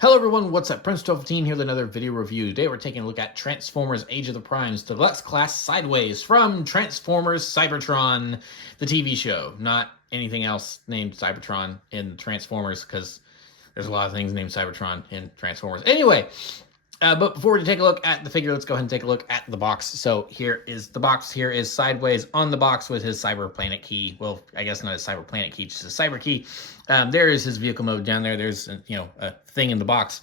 Hello everyone, what's up? Prince1215 here with another video review. Today we're taking a look at Transformers Age of the Primes Deluxe Class Sideways from Transformers Cybertron, the TV show. Not anything else named Cybertron in Transformers, because there's a lot of things named Cybertron in Transformers. Anyway, but before we take a look at the figure, let's go ahead and take a look at the box. So here is the box. Here is Sideways on the box with his Cyber Planet key. Well, I guess not his Cyber Planet key, just his Cyber key. There is his vehicle mode down there. There's a thing in the box.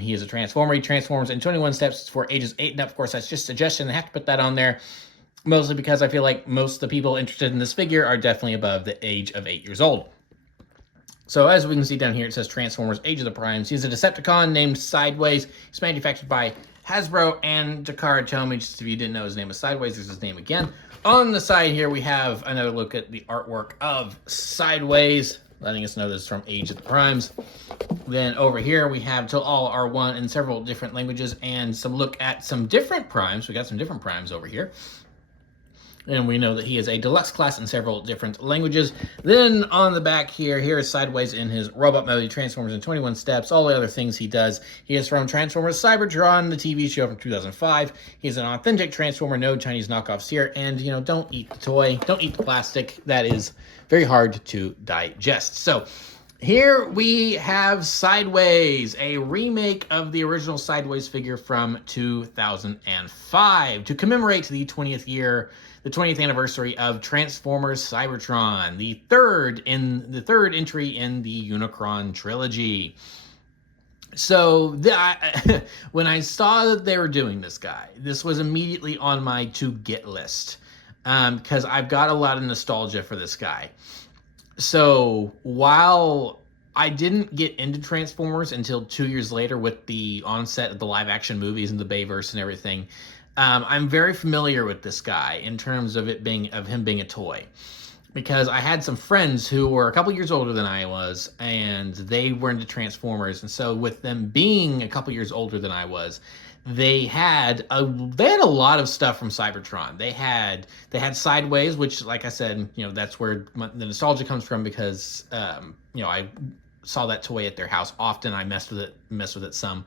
He is a Transformer. He transforms in 21 steps for ages 8 and up. Of course, that's just a suggestion. I have to put that on there, mostly because I feel like most of the people interested in this figure are definitely above the age of 8 years old. So as we can see down here, it says Transformers Age of the Primes. He's a Decepticon named Sideways. He's manufactured by Hasbro and Takara Tomy. Just if you didn't know his name was Sideways, there's his name again. On the side here, we have another look at the artwork of Sideways, letting us know this is from Age of the Primes. Then over here, we have Till All Are One in several different languages and some look at some different primes. We got some different primes over here. And we know that he is a deluxe class in several different languages. Then on the back here is Sideways in his robot mode. He transforms in 21 steps. All the other things he does. He is from Transformers Cybertron, the TV show from 2005. He's an authentic Transformer, no Chinese knockoffs here. And, don't eat the toy. Don't eat the plastic. That is very hard to digest. So here we have Sideways, a remake of the original Sideways figure from 2005 to commemorate the 20th anniversary of Transformers Cybertron, the third entry in the Unicron trilogy. So when I saw that they were doing this guy, this was immediately on my to-get list, because I've got a lot of nostalgia for this guy. So while I didn't get into Transformers until 2 years later with the onset of the live-action movies and the Bayverse and everything, I'm very familiar with this guy in terms of him being a toy, because I had some friends who were a couple years older than I was, and they were into Transformers, and so with them being a couple years older than I was, they had a lot of stuff from Cybertron. They had Sideways, which, like I said, that's where the nostalgia comes from, because I saw that toy at their house often. I messed with it some.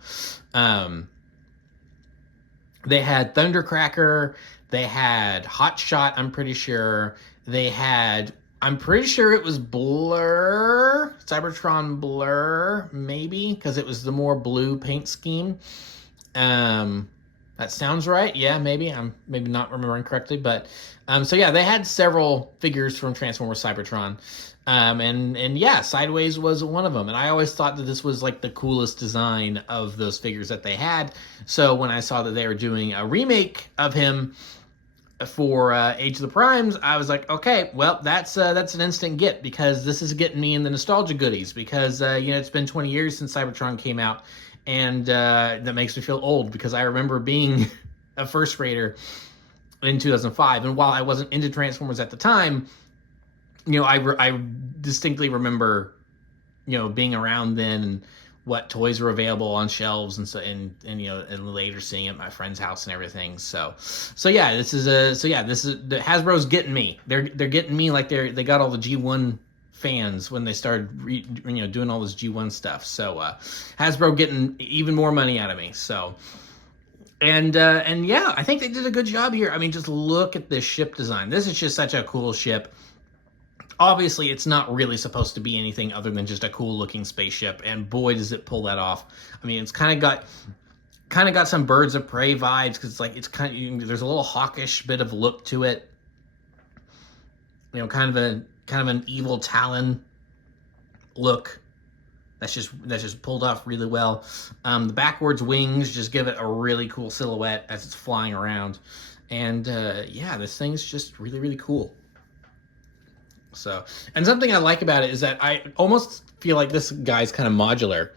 They had Thundercracker. They had Hot Shot, I'm pretty sure. I'm pretty sure it was Blur, Cybertron Blur, maybe, because it was the more blue paint scheme. That sounds right. Yeah, maybe. I'm maybe not remembering correctly, but so yeah, they had several figures from Transformers Cybertron. And yeah, Sideways was one of them. And I always thought that this was like the coolest design of those figures that they had. So when I saw that they were doing a remake of him for Age of the Primes, I was like, okay, well, that's an instant get, because this is getting me in the nostalgia goodies, because it's been 20 years since Cybertron came out, and that makes me feel old, because I remember being a first grader in 2005, and while I wasn't into Transformers at the time, I distinctly remember, being around then and what toys were available on shelves, and so and later seeing it at my friend's house and everything. So yeah, this is the Hasbro's getting me. They're getting me like they got all the G1 fans when they started doing all this G1 stuff. So Hasbro getting even more money out of me. So and yeah, I think they did a good job here. I mean, just look at this ship design. This is just such a cool ship. Obviously, it's not really supposed to be anything other than just a cool-looking spaceship, and boy, does it pull that off. I mean, it's kind of got some Birds of Prey vibes, because there's a little hawkish bit of look to it. Kind of an evil Talon look. That's just pulled off really well. The backwards wings just give it a really cool silhouette as it's flying around, and yeah, this thing's just really, really cool. So, and something I like about it is that I almost feel like this guy's kind of modular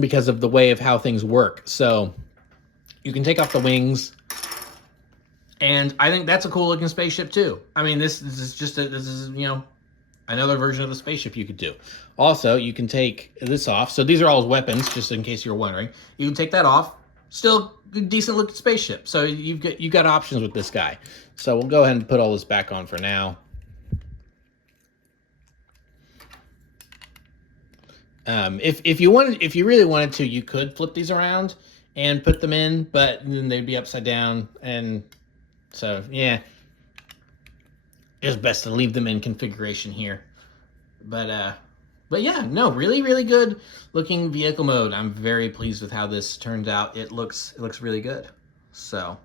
because of the way of how things work. So you can take off the wings, and I think that's a cool looking spaceship too. I mean, this is another version of the spaceship you could do. Also, you can take this off. So these are all his weapons, just in case you're wondering. You can take that off. Still a decent looking spaceship. So you've got options with this guy. So we'll go ahead and put all this back on for now. If you really wanted to, you could flip these around and put them in, but then they'd be upside down, and so yeah, it's best to leave them in configuration here. But yeah, no, really good looking vehicle mode. I'm very pleased with how this turned out. It looks really good. So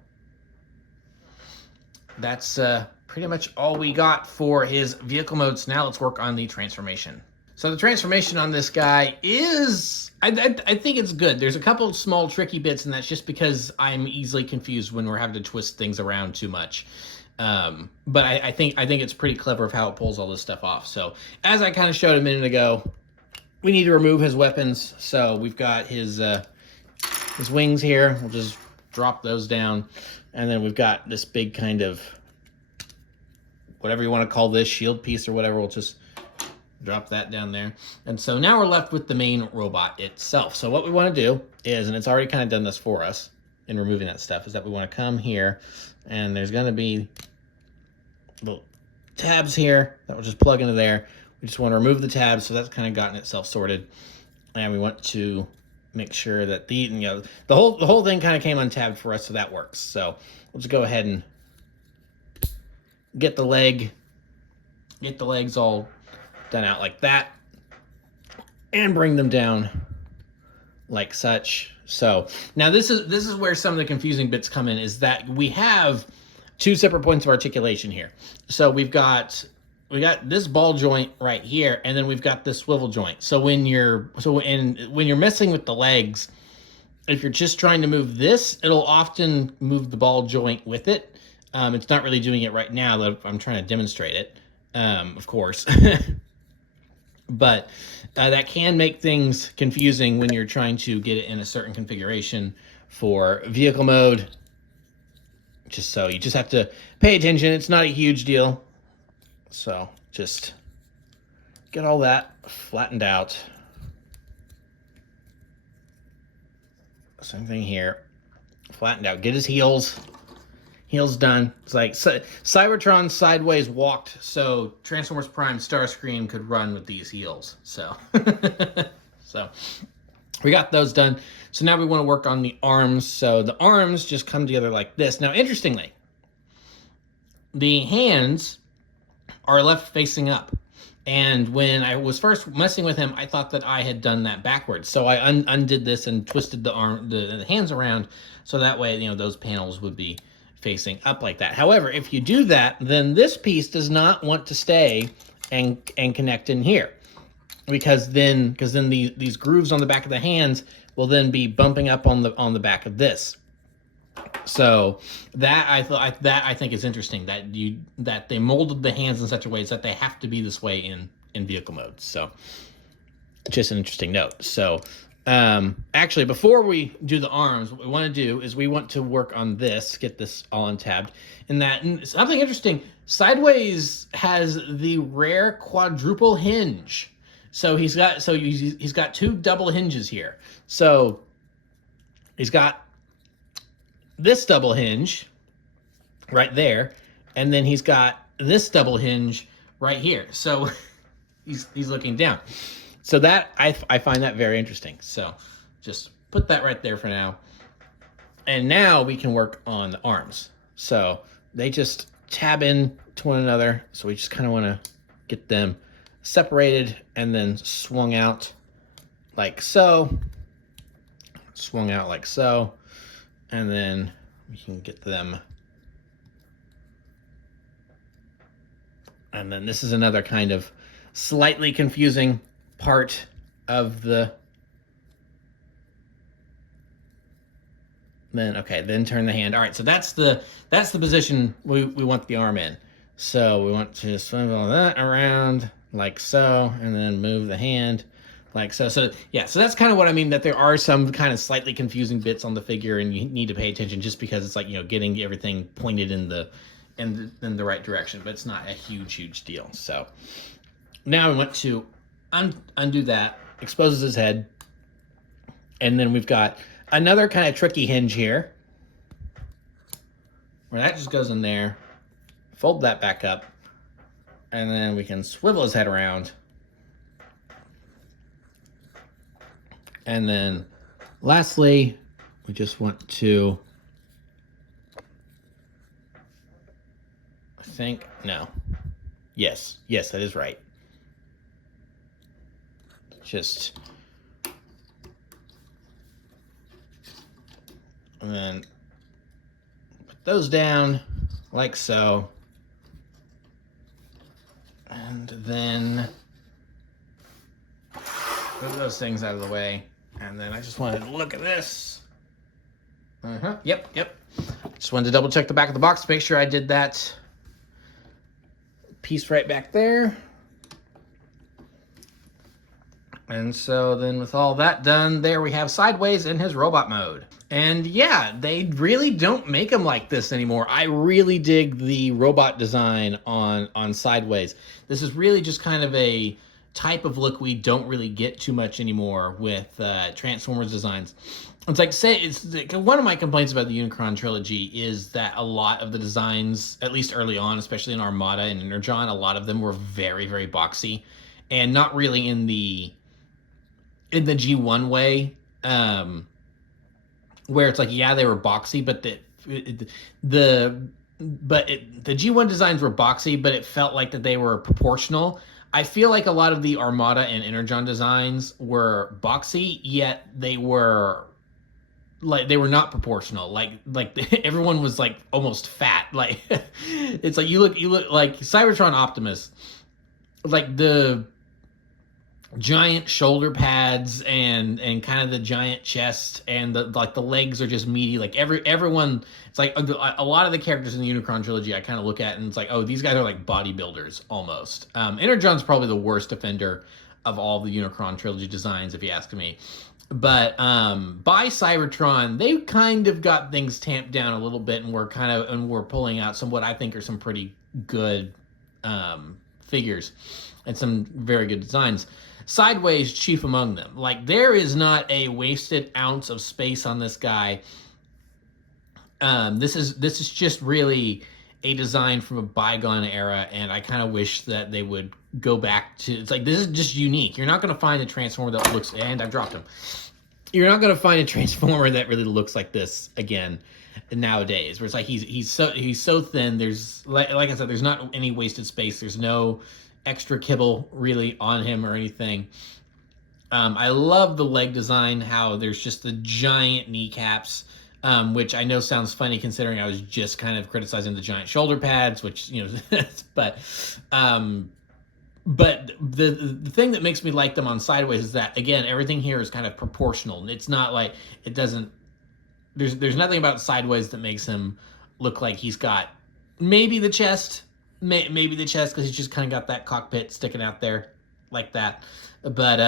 that's pretty much all we got for his vehicle modes. Now let's work on the transformation. So the transformation on this guy is, I think it's good. There's a couple of small tricky bits, and that's just because I'm easily confused when we're having to twist things around too much. But I think it's pretty clever of how it pulls all this stuff off. So as I kind of showed a minute ago, we need to remove his weapons. So we've got his wings here. We'll just drop those down, and then we've got this big kind of, whatever you want to call this, shield piece or whatever. We'll just drop that down there. And so now we're left with the main robot itself. So what we want to do is, and it's already kind of done this for us in removing that stuff, is that we want to come here, and there's going to be little tabs here that we'll just plug into there. We just want to remove the tabs, so that's kind of gotten itself sorted. And we want to make sure that the whole thing kind of came untabbed for us, so that works. So we'll just go ahead and get the legs all done out like that, and bring them down like such. So now this is where some of the confusing bits come in, is that we have two separate points of articulation here. So we got this ball joint right here, and then we've got this swivel joint. So when you're messing with the legs, if you're just trying to move this, it'll often move the ball joint with it. It's not really doing it right now, though I'm trying to demonstrate it, of course. But that can make things confusing when you're trying to get it in a certain configuration for vehicle mode. So you just have to pay attention. It's not a huge deal. So just get all that flattened out. Same thing here. Flattened out. Get his heels done. It's like Cybertron sideways walked, so Transformers Prime Starscream could run with these heels. So, so we got those done. So now we want to work on the arms. So the arms just come together like this. Now, interestingly, the hands are left facing up. And when I was first messing with him, I thought that I had done that backwards. So I undid this and twisted the hands around, so that way, those panels would be facing up like that. However, if you do that, then this piece does not want to stay and connect in here, because then these grooves on the back of the hands will then be bumping up on the back of this. So that I think is interesting, that they molded the hands in such a way that they have to be this way in vehicle mode. So just an interesting note. So actually, before we do the arms, what we want to do is we want to work on this, get this all untabbed. And something interesting, Sideways has the rare quadruple hinge. So he's got two double hinges here. So he's got this double hinge right there, and then he's got this double hinge right here. So he's looking down. So that I find that very interesting. So just put that right there for now. And now we can work on the arms. So they just tab in to one another. So we just kind of want to get them separated and then swung out like so. Swung out like so. And then we can get them. And then this is another kind of slightly confusing part of then turn the hand. All right, so that's the position we want the arm in. So we want to swivel that around like so, and then move the hand like so. So yeah, so that's kind of what I mean, that there are some kind of slightly confusing bits on the figure, and you need to pay attention just because it's like, getting everything pointed in the right direction, but it's not a huge deal. So now we want to undo that, exposes his head, and then we've got another kind of tricky hinge here, where that just goes in there, fold that back up, and then we can swivel his head around And then lastly, we just want to, I think, no. Yes, that is right. Just, and then put those down like so. And then move those things out of the way. And then I just wanted to look at this. Yep. Just wanted to double check the back of the box to make sure I did that piece right back there. And so then with all that done, there we have Sideways in his robot mode. And yeah, they really don't make them like this anymore. I really dig the robot design on Sideways. This is really just kind of a type of look we don't really get too much anymore with Transformers designs. It's like, one of my complaints about the Unicron trilogy is that a lot of the designs, at least early on, especially in Armada and Energon, a lot of them were very, very boxy and not really in the G1 way, where it's like, yeah, they were boxy, but the G1 designs were boxy, but it felt like that they were proportional. I feel like a lot of the Armada and Energon designs were boxy, yet they were not proportional. Like everyone was like almost fat. Like it's like you look like Cybertron Optimus, like the giant shoulder pads and kind of the giant chest and the legs are just meaty. Like everyone, it's like a lot of the characters in the Unicron trilogy I kind of look at and it's like, oh, these guys are like bodybuilders almost. Energon's probably the worst offender of all the Unicron trilogy designs, if you ask me. But by Cybertron, they kind of got things tamped down a little bit, and we're pulling out some what I think are some pretty good figures and some very good designs. Sideways chief among them. Like, there is not a wasted ounce of space on this guy. This is just really a design from a bygone era, and I kind of wish that they would go back to, it's like, this is just unique. You're not going to find a Transformer that looks, and I dropped him. You're not going to find a Transformer that really looks like this again nowadays, where it's like he's so thin. There's like I said, there's not any wasted space. There's no extra kibble really on him or anything. I love the leg design, how there's just the giant kneecaps, which I know sounds funny considering I was just kind of criticizing the giant shoulder pads, which, you know, but the thing that makes me like them on Sideways is that, again, everything here is kind of proportional. It's not like, it doesn't, there's nothing about Sideways that makes him look like he's got maybe the chest, because he's just kind of got that cockpit sticking out there like that. But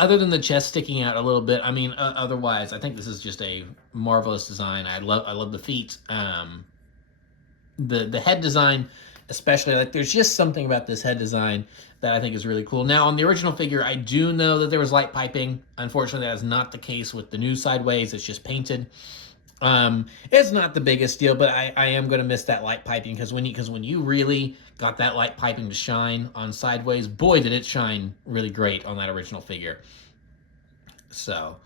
other than the chest sticking out a little bit, I mean, otherwise, I think this is just a marvelous design. I love the feet. The head design, especially, like, there's just something about this head design that I think is really cool. Now, on the original figure, I do know that there was light piping. Unfortunately, that is not the case with the new Sideways. It's just painted. It's not the biggest deal, but I am going to miss that light piping, because when you really got that light piping to shine on Sideways, boy, did it shine really great on that original figure. So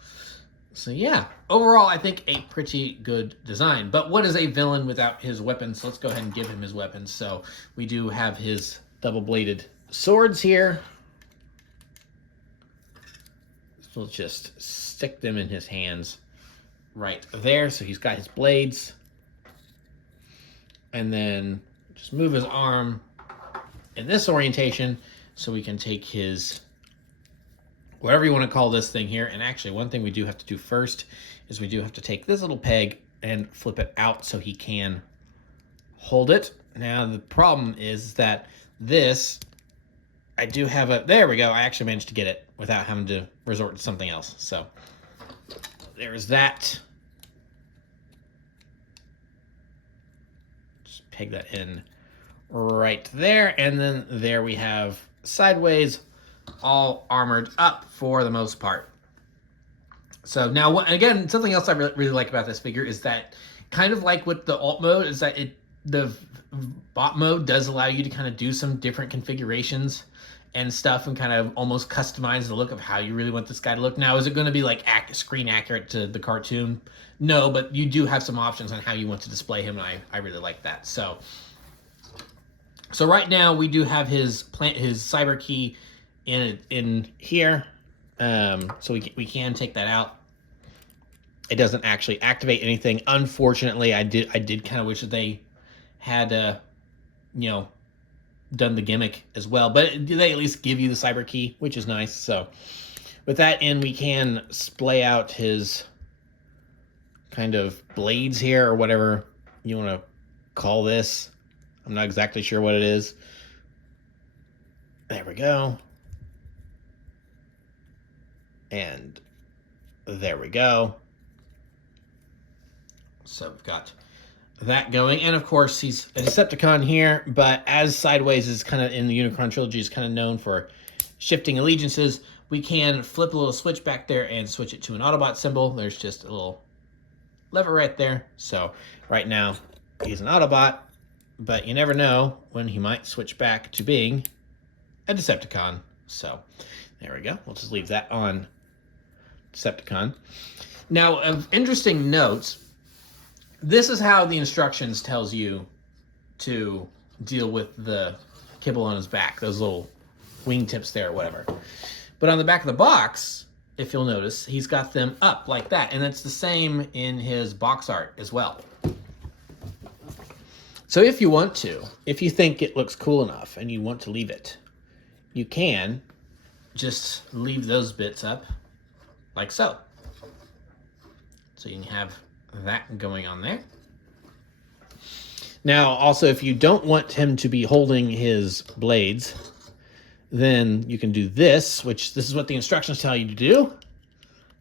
yeah, overall, I think a pretty good design. But what is a villain without his weapons? So let's go ahead and give him his weapons. So we do have his double-bladed swords here. So we'll just stick them in his hands right there. So he's got his blades. And then just move his arm in this orientation so we can take his, whatever you want to call this thing here. And actually, one thing we do have to do first is we do have to take this little peg and flip it out so he can hold it. Now, the problem is that this, I do have a, there we go. I actually managed to get it without having to resort to something else. So there's that. Just peg that in right there. And then there we have Sideways, all armored up for the most part. So now, again, something else I really like about this figure is that, kind of like with the alt mode, is that the bot mode does allow you to kind of do some different configurations and stuff and kind of almost customize the look of how you really want this guy to look. Now, is it going to be like screen accurate to the cartoon? No, but you do have some options on how you want to display him, and I really like that. So right now we do have his cyber key in here, so we can take that out. It doesn't actually activate anything. Unfortunately, I did kind of wish that they had done the gimmick as well, but they at least give you the cyber key, which is nice. So with that in, we can splay out his kind of blades here, or whatever you want to call this. I'm not exactly sure what it is. There we go. And there we go. So we've got that going, and of course he's a Decepticon here, but as Sideways is kind of in the Unicron trilogy is kind of known for shifting allegiances, we can flip a little switch back there and switch it to an Autobot symbol. There's just a little lever right there. So right now he's an Autobot, but you never know when he might switch back to being a Decepticon. So there we go. We'll just leave that on Decepticon. Now, of interesting notes, this is how the instructions tells you to deal with the kibble on his back, those little wingtips there or whatever. But on the back of the box, if you'll notice, he's got them up like that, and it's the same in his box art as well. So if you want to, if you think it looks cool enough and you want to leave it, you can just leave those bits up like so. So you can have that going on there. Now, also, if you don't want him to be holding his blades, then you can do this, which this is what the instructions tell you to do.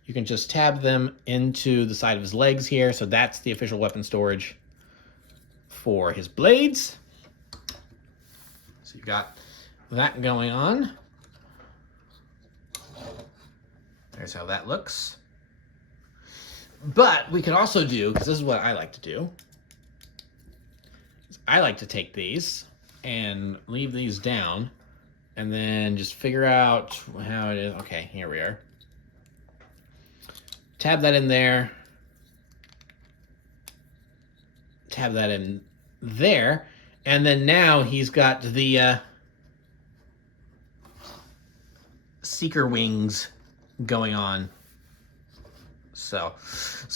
You can just tab them into the side of his legs here. So that's the official weapon storage for his blades. So you've got that going on. There's how that looks. But we could also do, because this is what I like to do, I like to take these and leave these down and then just figure out how it is. Okay, here we are. Tab that in there. Tab that in there. And then now he's got the Seeker wings going on. So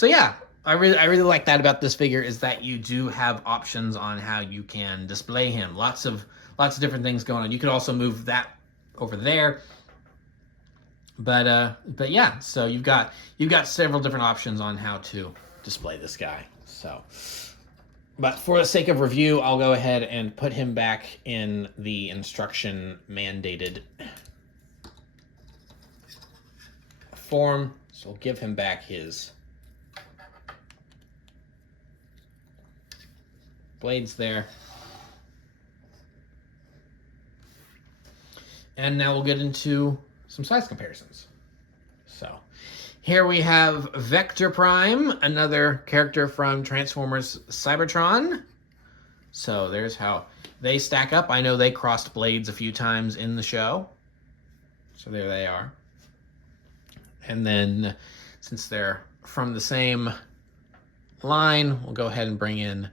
yeah, I really like that about this figure, is that you do have options on how you can display him. Lots of different things going on. You could also move that over there. But yeah, so you've got several different options on how to display this guy. So, but for the sake of review, I'll go ahead and put him back in the instruction mandated form. So we'll give him back his blades there. And now we'll get into some size comparisons. So here we have Vector Prime, another character from Transformers Cybertron. So there's how they stack up. I know they crossed blades a few times in the show. So there they are. And then, since they're from the same line, we'll go ahead and bring in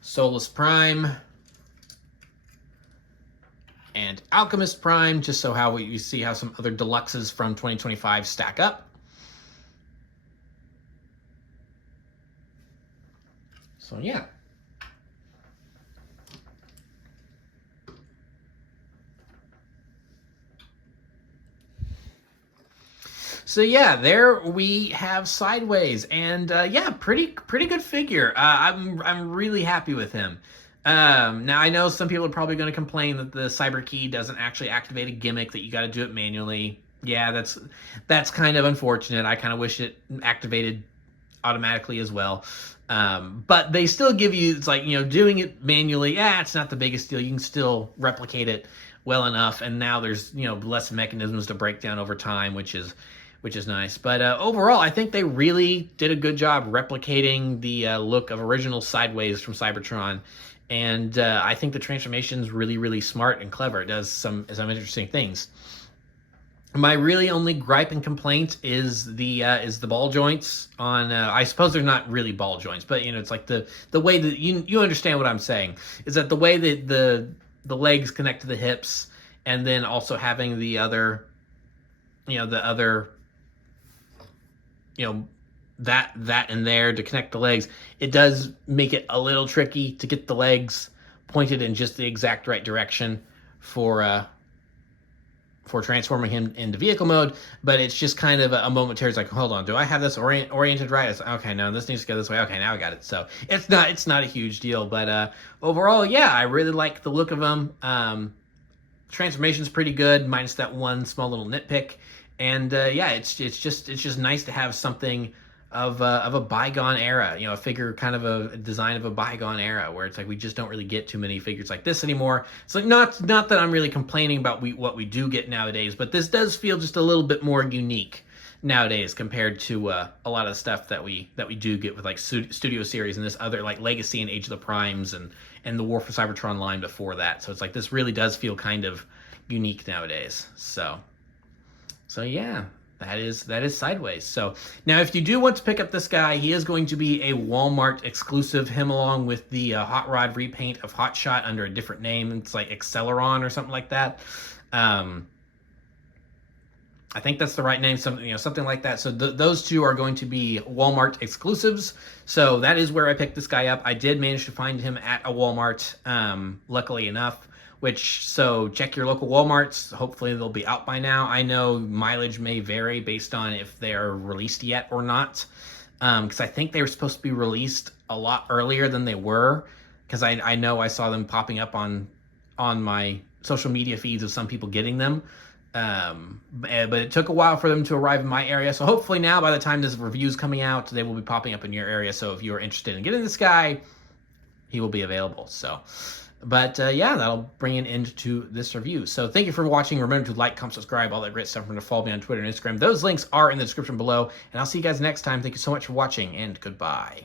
Solus Prime and Alchemist Prime, just so how you see how some other deluxes from 2025 stack up. So yeah. So yeah, there we have Sideways, and yeah, pretty good figure. I'm really happy with him. Now I know some people are probably going to complain that the cyber key doesn't actually activate a gimmick, that you got to do it manually. Yeah, that's kind of unfortunate. I kind of wish it activated automatically as well. But they still give you, it's like, doing it manually, it's not the biggest deal. You can still replicate it well enough, and now there's less mechanisms to break down over time, which is which is nice. But overall, I think they really did a good job replicating the look of original Sideways from Cybertron. And I think the transformation's really, really smart and clever. It does some interesting things. My really only gripe and complaint is the ball joints on. I suppose they're not really ball joints, but it's like the way that you understand what I'm saying is that the way that the legs connect to the hips, and then also having the other, that and there to connect the legs. It does make it a little tricky to get the legs pointed in just the exact right direction for transforming him into vehicle mode, but it's just kind of a momentary. It's like, hold on, do I have this oriented right? It's like, okay, no, this needs to go this way. Okay, now I got it. So it's not a huge deal, but overall, yeah, I really like the look of them. Transformation's pretty good, minus that one small little nitpick, and yeah, it's just nice to have something of a bygone era, a figure, kind of a design of a bygone era, where it's like we just don't really get too many figures like this anymore. It's like not that I'm really complaining about what we do get nowadays, but this does feel just a little bit more unique nowadays compared to a lot of the stuff that we do get with like Studio Series and this other like Legacy and Age of the Primes and the War for Cybertron line before that. So it's like this really does feel kind of unique nowadays. So yeah. That is Sideways. So now, if you do want to pick up this guy, he is going to be a Walmart exclusive. Him along with the Hot Rod repaint of Hot Shot under a different name. It's like Acceleron or something like that. I think that's the right name. Something like that. So those two are going to be Walmart exclusives. So that is where I picked this guy up. I did manage to find him at a Walmart, luckily enough. So check your local Walmarts. Hopefully they'll be out by now. I know mileage may vary based on if they are released yet or not. Because I think they were supposed to be released a lot earlier than they were. Because I know I saw them popping up on my social media feeds of some people getting them. But it took a while for them to arrive in my area. So hopefully now, by the time this review is coming out, they will be popping up in your area. So if you are interested in getting this guy, he will be available. But yeah, that'll bring an end to this review. So thank you for watching. Remember to like, comment, subscribe, all that great stuff. Remember to follow me on Twitter and Instagram. Those links are in the description below. And I'll see you guys next time. Thank you so much for watching, and goodbye.